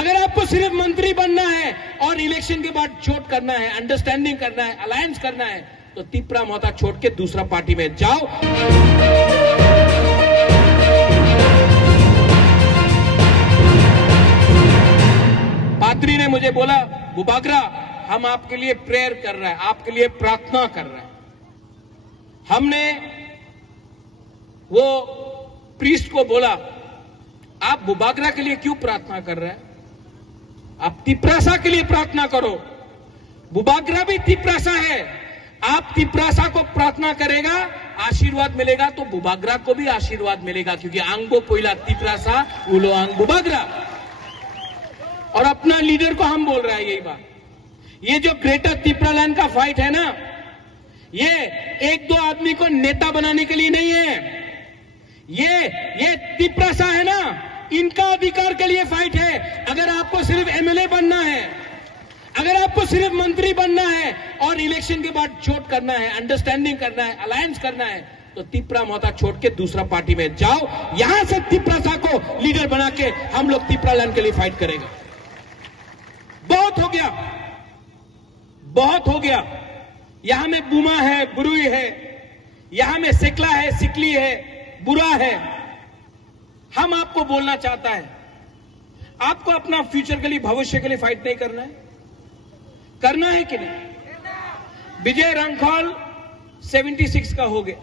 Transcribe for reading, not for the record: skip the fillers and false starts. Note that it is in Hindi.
अगर आपको सिर्फ मंत्री बनना है और इलेक्शन के बाद चोट करना है, अंडरस्टैंडिंग करना है, अलायंस करना है, तो तिपरा मोहता छोड़ के दूसरा पार्टी में जाओ। पादरी ने मुझे बोला, बुबागरा हम आपके लिए प्रेयर कर रहे हैं, आपके लिए प्रार्थना कर रहे हैं। हमने वो प्रीस्ट को बोला, आप बुबागरा के लिए क्यों प्रार्थना कर रहे हैं? आप तिपरासा के लिए प्रार्थना करो। बुबागरा भी तिपरासा है। आप तिपरासा को प्रार्थना करेगा, आशीर्वाद मिलेगा, तो बुबागरा को भी आशीर्वाद मिलेगा, क्योंकि आंगो पोइला तिपरासा उलो आंग बुबागरा। और अपना लीडर को हम बोल रहे हैं यही बात। ये जो ग्रेटर तिपरालैंड का फाइट है ना, ये एक दो आदमी को नेता बनाने के लिए नहीं है। ये तिपरासा है ना, इनका अधिकार के लिए फाइट है। अगर आपको सिर्फ एमएलए बनना है, अगर आपको सिर्फ मंत्री बनना है और इलेक्शन के बाद चोट करना है, अंडरस्टैंडिंग करना है, अलायंस करना है, तो तिपरा मोहता छोड़ के दूसरा पार्टी में जाओ। यहां से तिपरासा को लीडर बना के हम लोग तिपरालैंड के लिए फाइट करेंगे। बहुत हो गया, बहुत हो गया। यहां में बुमा है, बुरुई है, यहां में सिकला है, सिकली है, बुरा है। हम आपको बोलना चाहता है, आपको अपना फ्यूचर के लिए, भविष्य के लिए फाइट नहीं करना है? करना है कि नहीं? विजय रणखोल 76 का हो गया,